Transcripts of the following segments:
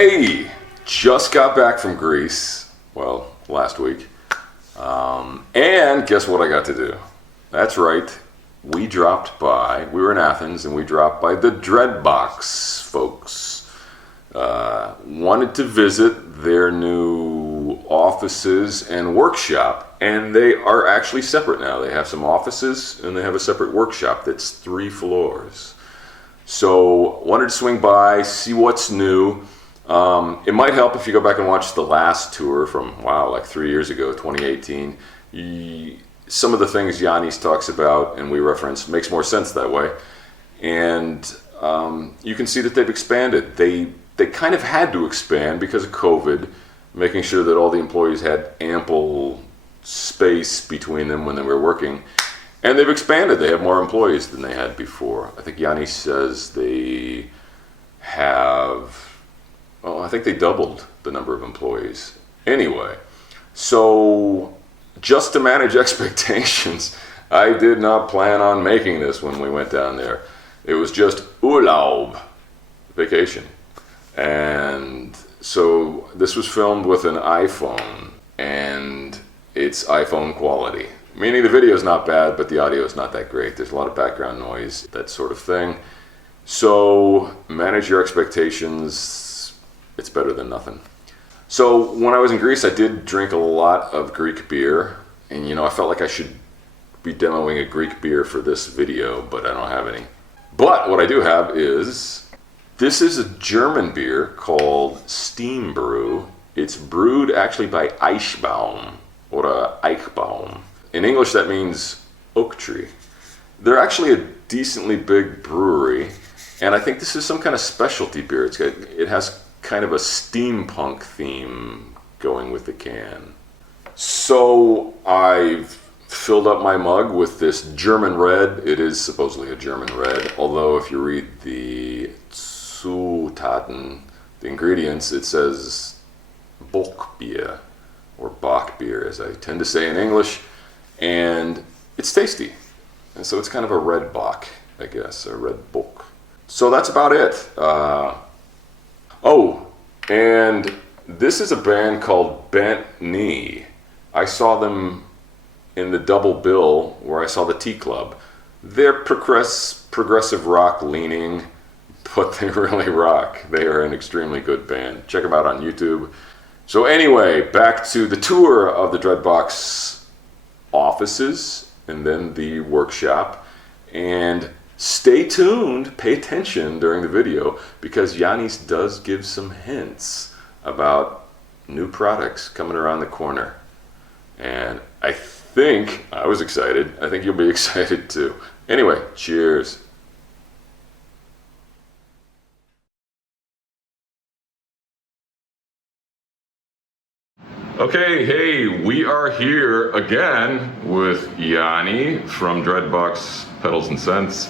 Hey, just got back from Greece, well, last week, and guess what I got to do? That's right, we were in Athens, and we dropped by the Dreadbox folks. Wanted to visit their new offices and workshop, and they are actually separate now. They have some offices, and they have a separate workshop that's 3 floors. So, wanted to swing by, see what's new. It might help if you go back and watch the last tour from, like 3 years ago, 2018. Some of the things Yiannis talks about and we reference makes more sense that way. And you can see that they've expanded. They kind of had to expand because of COVID, making sure that all the employees had ample space between them when they were working. And they've expanded. They have more employees than they had before. I think Yiannis says they have... I think they doubled the number of employees. Anyway, so just to manage expectations, I did not plan on making this when we went down there. It was just urlaub, vacation. And so this was filmed with an iPhone, and it's iPhone quality. Meaning the video is not bad, but the audio is not that great. There's a lot of background noise, that sort of thing. So manage your expectations. It's better than nothing. So when I was in Greece, I did drink a lot of Greek beer, and I felt like I should be demoing a Greek beer for this video, but I don't have any. But what I do have this is a German beer called Steam Brew. It's brewed actually by Eichbaum, or Eichbaum. In English that means oak tree. They're actually a decently big brewery, and I think this is some kind of specialty beer. It has kind of a steampunk theme going with the can. So I've filled up my mug with this German red. It is supposedly a German red, although if you read the Zutaten, the ingredients, it says Bockbier, or Bockbier as I tend to say in English, and it's tasty. And so it's kind of a red Bock, I guess, a red Bock. So that's about it. And this is a band called Bent Knee. I saw them in the double bill where I saw the Tea Club. They're progressive rock leaning, but they really rock. They are an extremely good band. Check them out on YouTube. So anyway, back to the tour of the Dreadbox offices and then the workshop. And stay tuned, pay attention during the video, because Yiannis does give some hints about new products coming around the corner. And I was excited. I think you'll be excited too. Anyway, cheers. Okay, hey, we are here again with Yiannis from Dreadbox Pedals and Scents.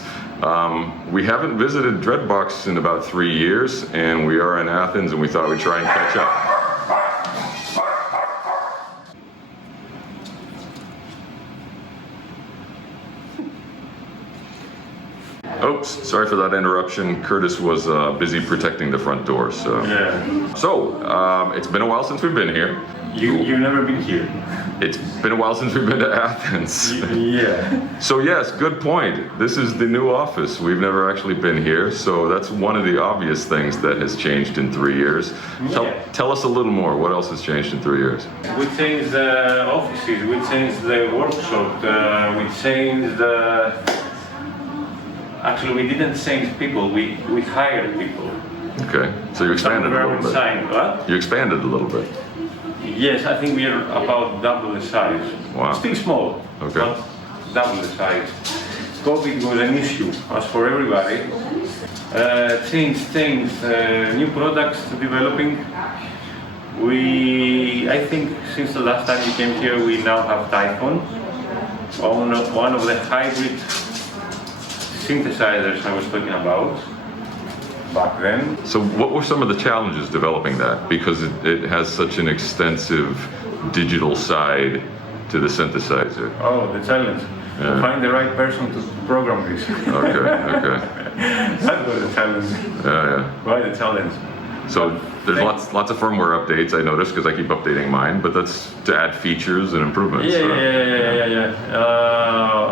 We haven't visited Dreadbox in about 3 years, and we are in Athens, and we thought we'd try and catch up. Oops, sorry for that interruption. Curtis was busy protecting the front door, so. Yeah. So, it's been a while since we've been here. You've never been here. It's been a while since we've been to Athens. Yeah. So yes, good point. This is the new office. We've never actually been here, so that's one of the obvious things that has changed in 3 years. Tell us a little more. What else has changed in 3 years? We changed the offices, we changed the workshop, we changed the... Actually, we didn't change people, we hired people. Okay, so you expanded a little bit. What? You expanded a little bit. Yes, I think we are about double the size. Wow. Still small, okay, but double the size. COVID was an issue, as for everybody. Things, new products developing. I think since the last time you came here, we now have Typhon, one of the hybrid synthesizers I was talking about back then. So what were some of the challenges developing that? Because it has such an extensive digital side to the synthesizer. Oh, the challenge. Yeah. Find the right person to program this. Okay. That was the challenge. Yeah. Quite a challenge. So There's lots of firmware updates I noticed because I keep updating mine, but that's to add features and improvements. Yeah.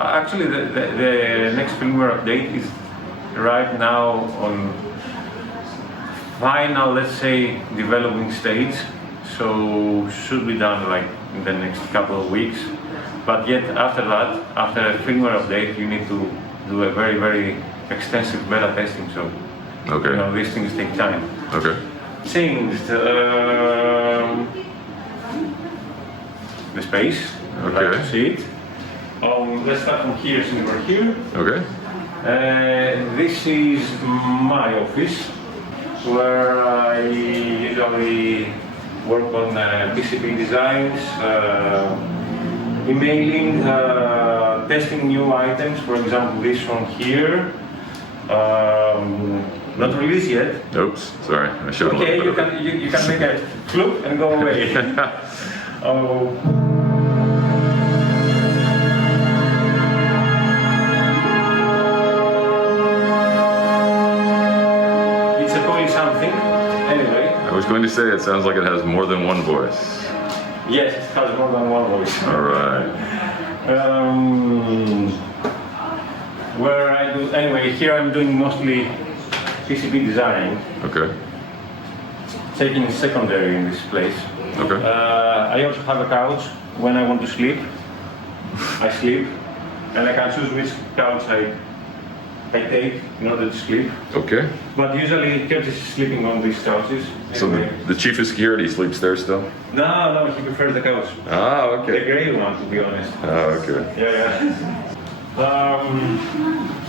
Actually, the next firmware update is right now on final, let's say, developing stage. So should be done like in the next couple of weeks. But yet after that, after a firmware update, you need to do a very, very extensive beta testing. So Okay. you know, these things take time. Okay. Changed the space. I'd like to see it. Let's start from here, since we're here. Okay. This is my office, where I usually work on PCB designs, emailing, testing new items. For example, this one here. Not released yet. Oops. Sorry. I should have. Okay, you can make a flip and go away. Oh. It's a poly something. Anyway. I was going to say it sounds like it has more than one voice. Yes, it has more than one voice. All right. Where I do anyway. Here I'm doing mostly PCB design. Okay. Taking secondary in this place. Okay. I also have a couch. When I want to sleep, I sleep, and I can choose which couch I take in order to sleep. Okay. But usually Curtis is sleeping on these couches. So Anyway. the chief of security sleeps there still? No, he prefers the couch. Ah, The okay. grey one, to be honest. Ah, okay. Yeah.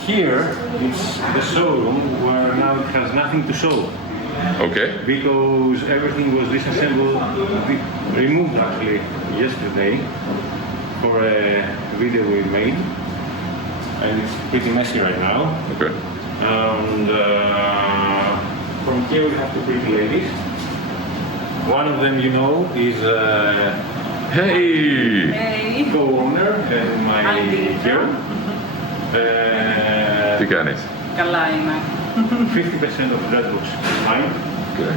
Here it's the showroom where now it has nothing to show. Okay. Because everything was disassembled, removed actually yesterday for a video we made, and it's pretty messy right now. Okay. And from here we have two pretty ladies. One of them, you know, is Hey. Hey. co-owner and my girl. Τι κάνεις? Καλά είμαι. 50% of Dreadbox is mine. Okay.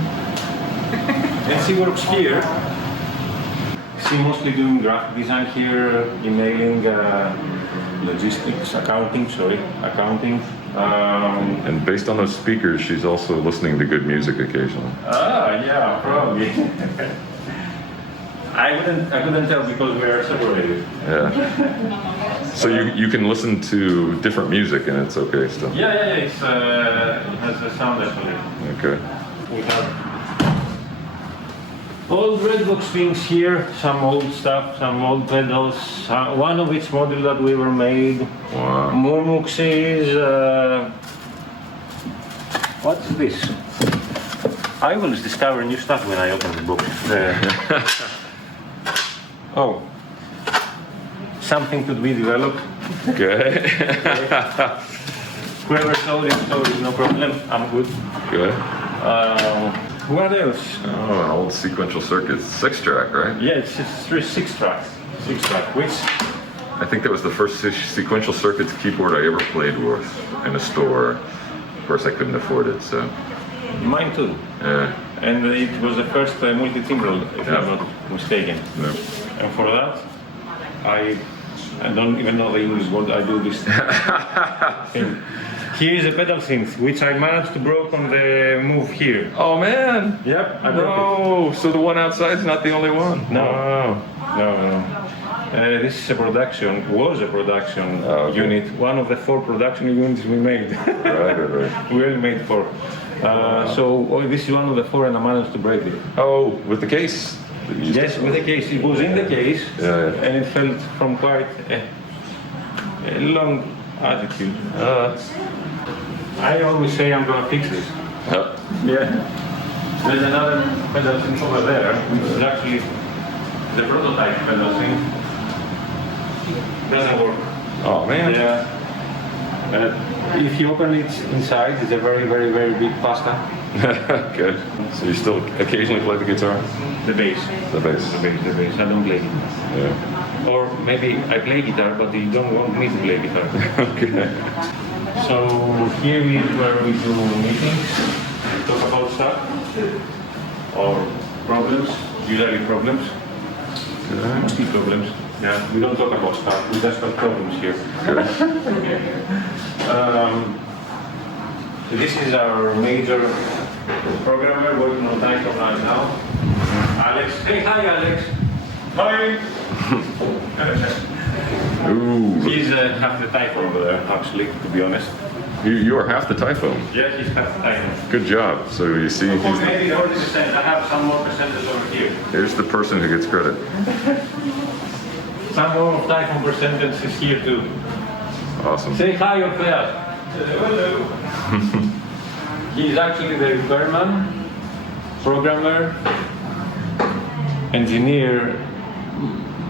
And she works here. She mostly doing graphic design here, emailing, logistics, accounting. And based on those speakers, she's also listening to good music occasionally. Yeah, probably. I couldn't tell because we are separated. Yeah. So you can listen to different music and it's okay still? Yeah, it has a sound actually. Okay. We have old Dreadbox things here, some old stuff, some old pedals, one of its model that we were made, Wow. more muxes, what's this? I always discover new stuff when I open the book. Oh, something to be developed. Okay. Whoever sold it, no problem, I'm good. Good. What else? Oh, an old sequential circuit, 6-track, right? Yeah, it's six track, which I think that was the first sequential circuits keyboard I ever played with in a store. Of course, I couldn't afford it, so. mine too. Yeah. And it was the first multi-timbral, if I'm not mistaken. No. And for that, I don't even know the English word. I do this thing. Here is a pedal synth, which I managed to broke on the move here. Oh man! Yep, I broke it. No, so the one outside's not the only one. No. Wow. No. This is was a production okay. unit, one of the 4 production units we made. Right. We only made 4. So this is one of the 4 and I managed to break it. Oh, with the case? that you used Yes, with the case. It was in the case Yeah. and it felt from quite a long attitude. I always say I'm gonna fix this. Yeah. There's another pedal synth over there, which is actually the prototype pedal synth. Doesn't work. Oh man. Yeah. If you open it inside, it's a very, very, very big pasta. Good. So you still occasionally play the guitar? The bass. The bass. The bass. I don't play it. Yeah. Or maybe I play guitar, but you don't want me to play guitar. Okay. So here is where we do meetings, talk about stuff. or problems, usually problems. Mostly problems. Yeah, we don't talk about stuff, we just have problems here. So this is our major programmer working on Typhon right now. Alex. Hey, hi Alex. Hi. Ooh. He's half the Typhon over there, actually, to be honest. You are half the Typhon. Yeah, he's half the Typhon. Good job. So you see, he's Maybe 40%. I have some more percentage over here. here's the person who gets credit. Some more of Typhon percentage is here too. Awesome. Say hi up there. Hello. He's actually the repairman, programmer, engineer,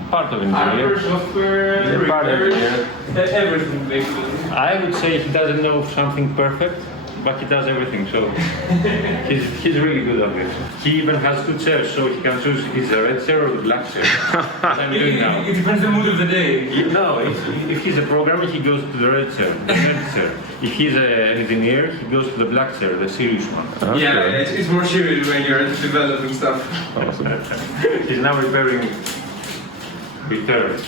part of engineer. Software, Part of engineer. everything basically. I would say he doesn't know something perfect, but he does everything, so he's really good at this. He even has two chairs, so he can choose is a red chair or the black chair. As I'm doing now. It depends on the mood of the day. No, if he's a programmer, he goes to the red chair, the red chair. If he's an engineer, he goes to the black chair, the serious one. Okay. Yeah, it's more serious when you're developing stuff. Awesome. He's now repairing returns.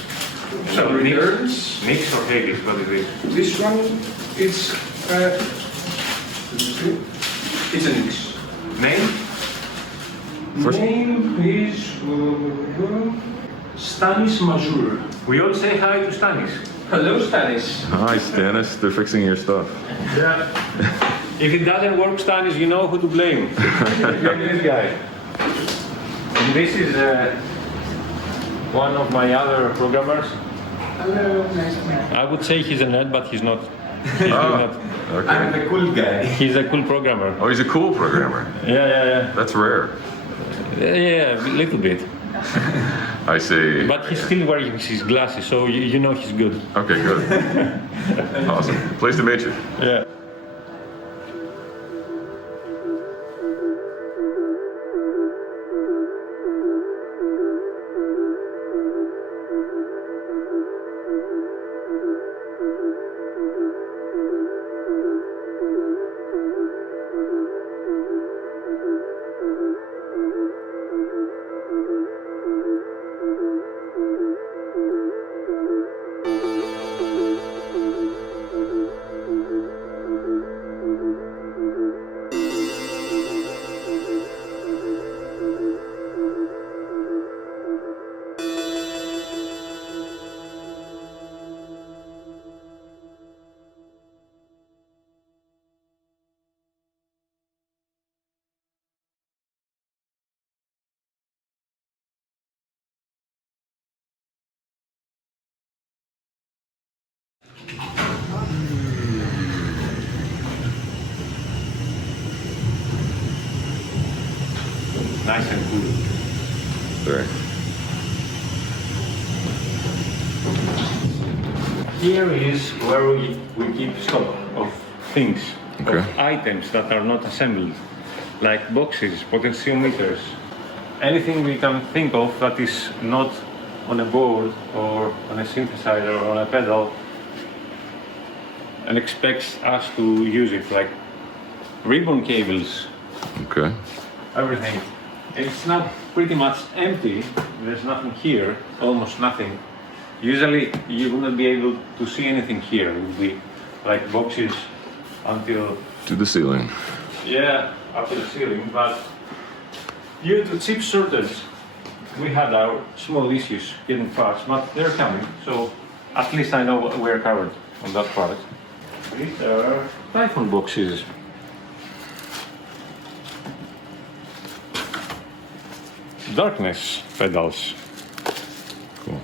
So Returns. Nyx or Hades, what is this? This one, it's a Nyx. Name? First- Name is Stanis Mazur. We all say hi to Stanis. Hello, Stanis. Hi, Stannis. They're fixing your stuff. Yeah. If it doesn't work, Stanis, you know who to blame. You're this guy. And this is one of my other programmers. Hello, nice to meet you. I would say he's a nerd, but he's not. He's really not. Okay. the cool guy. He's a cool programmer. Oh, he's a cool programmer. Yeah. That's rare. Yeah, a little bit. I see. But he's still wearing his glasses, so you know he's good. Okay, good. Awesome. Pleased to meet you. Yeah. Nice and cool. Very. Here is where we keep stock of things, Okay. of items that are not assembled, like boxes, potentiometers, anything we can think of that is not on a board or on a synthesizer or on a pedal and expects us to use it, like ribbon cables, Okay. everything. It's not pretty much empty, there's nothing here, almost nothing. Usually you will not be able to see anything here, it will be like boxes until, To the ceiling. yeah, up to the ceiling, but due to chip shortage, we had our small issues getting parts, but they're coming, so at least I know we're covered on that part. These are Typhon boxes. Darkness pedals. Cool.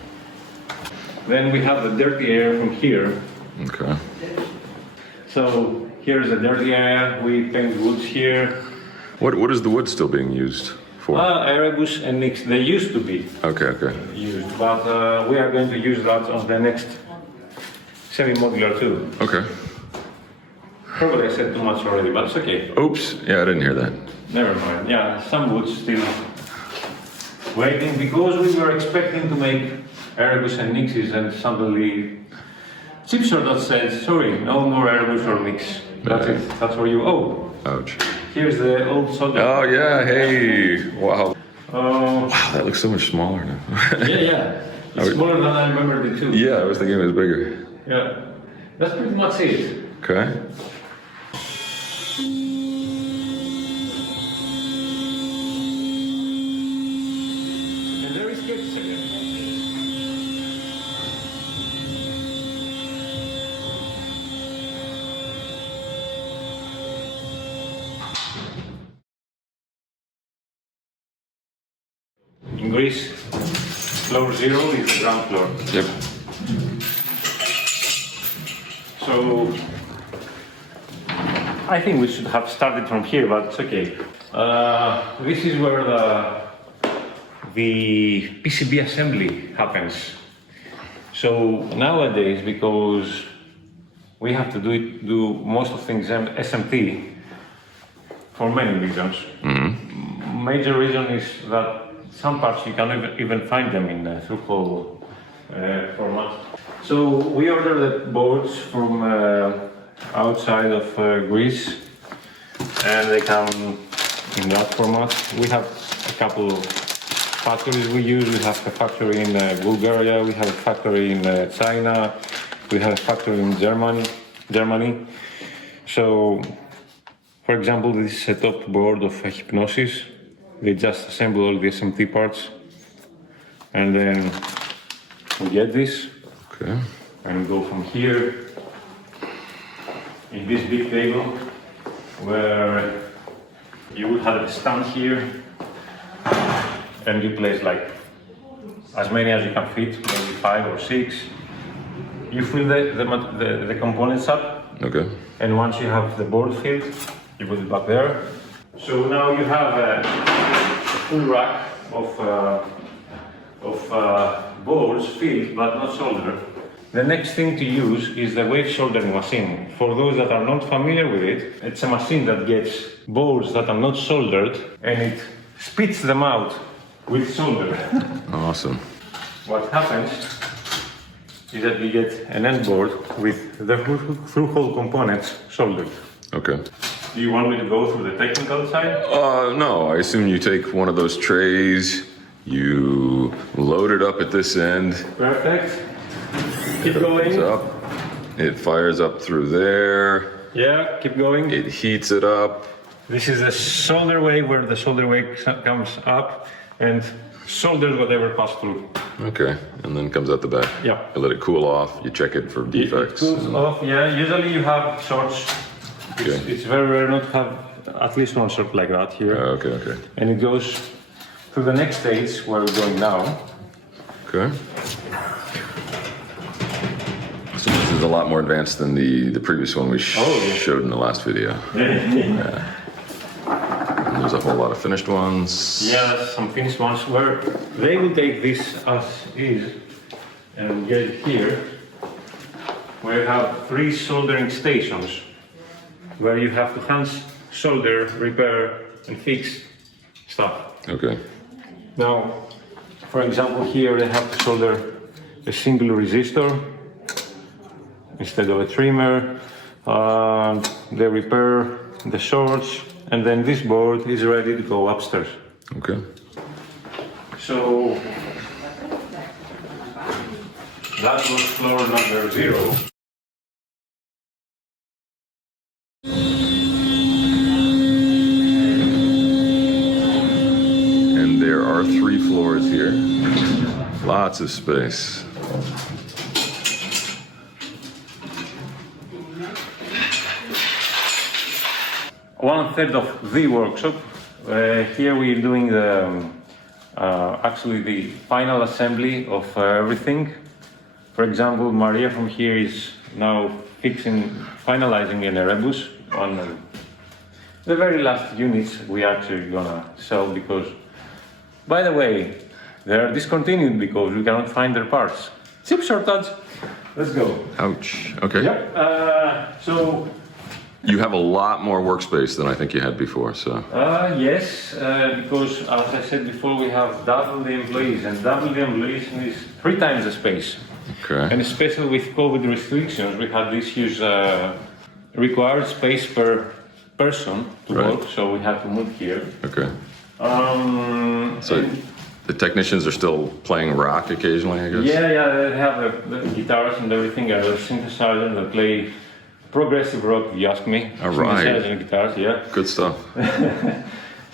Then we have the dirty air from here. Okay. So here's the dirty area. We paint woods here. What is the wood still being used for? Erebus and Nyx, they used to be Okay. used, but we are going to use that on the next semi-modular too. Okay. Probably I said too much already, but it's okay. Oops. Yeah, I didn't hear that. Never mind. Yeah, some woods still waiting because we were expecting to make Erebus and Nyxes and suddenly chipshot that said, sorry, no more Erebus or Nyx. That's it. That's what you owe. Ouch. Here's the old solder. Oh yeah, hey, wow. Oh, Wow, that looks so much smaller now. yeah. It's smaller than I remembered it too. Yeah, I was thinking it was bigger. Yeah. That's pretty much it. Okay. And there is good second. In Greece, floor 0 is the ground floor. Yep. So I think we should have started from here, but it's okay. This is where the PCB assembly happens. So nowadays, because we have to do most of things SMT for many reasons. Major reason is that some parts you can even find them in through-hole format. So we order the boards from outside of Greece, and they come in that format. We have a couple of factories we use. We have a factory in Bulgaria, we have a factory in China, we have a factory in Germany. So, for example, this is a top board of Hypnosis. They just assemble all the SMT parts, and then we get this. Okay. And go from here in this big table where you will have a stand here, and you place like as many as you can fit, maybe 5 or 6. You fill the components up. Okay. And once you have the board filled, you put it back there. So now you have a full rack of boards filled but not soldered. The next thing to use is the wave soldering machine. For those that are not familiar with it, it's a machine that gets boards that are not soldered and it spits them out with solder. Awesome. What happens is that you get an end board with the through-hole components soldered. Okay. Do you want me to go through the technical side? No, I assume you take one of those trays, you load it up at this end. Perfect. Keep going. It's up. It fires up through there. Yeah, keep going. It heats it up. This is the solder way where the solder way comes up and solders whatever pass through. Okay, and then comes out the back. Yeah. You let it cool off, you check it for defects. It cools off, yeah. Usually you have shorts. Okay. It's very rare not to have at least one short like that here. Okay. And it goes to the next stage where we're going now. Okay. So this is a lot more advanced than the previous one we showed in the last video. Yeah. And there's a whole lot of finished ones. Yeah, some finished ones where they will take this as is and get it here. We have 3 soldering stations where you have to hand solder, repair, and fix stuff. Okay. Now, for example, here they have to solder a single resistor instead of a trimmer. They repair the shorts, and then this board is ready to go upstairs. Okay. So that was floor number 0. And there are 3 floors here. Lots of space. One third of the workshop. Here we're doing the actually the final assembly of everything. For example, Maria from here is now finalizing an Erebus on the very last units we actually gonna sell because, by the way, they are discontinued because we cannot find their parts. Chip shortage. Let's go. Ouch. Okay. Yep. So. You have a lot more workspace than I think you had before, so. Yes, because as I said before, we have double the employees, and double the employees is 3 times the space. Okay. And especially with COVID restrictions, we had this huge required space per person to Right. work, so we had to move here. Okay. So And- the technicians are still playing rock occasionally, I guess? yeah, they have the guitars and everything, the synthesizer, they play progressive rock, if you ask me. All right. Synthesizer and guitars, yeah. Good stuff.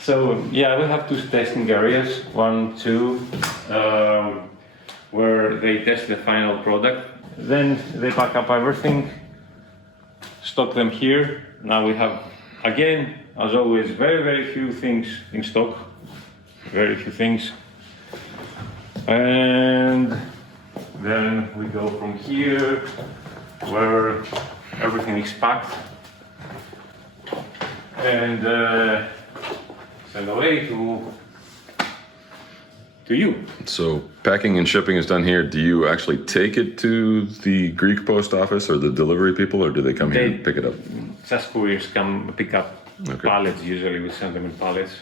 So, yeah, we have two testing areas, 1, 2, where they test the final product. Then they pack up everything, stock them here. Now we have, again, as always, very, very few things in stock. Very few things. And then we go from here, where everything is packed, and send away to you. So packing and shipping is done here. Do you actually take it to the Greek post office or the delivery people, or do they come here and pick it up? Just couriers come pick up Okay. pallets. Usually we send them in pallets.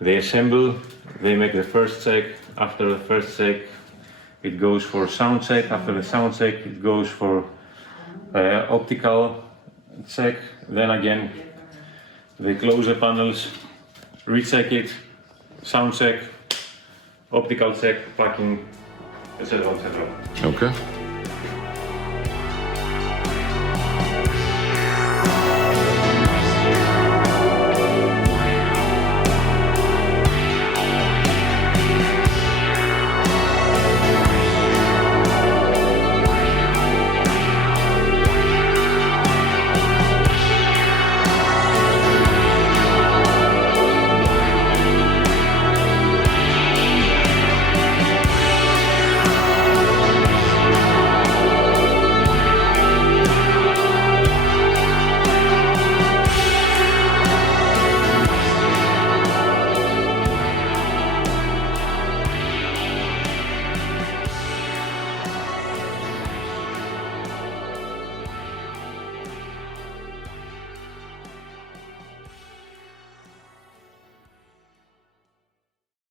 They assemble, they make the first check. After the first check, it goes for sound check. After the sound check, it goes for optical check. Then again, they close the panels, recheck it, sound check, optical check, packing, etc., etc. Okay.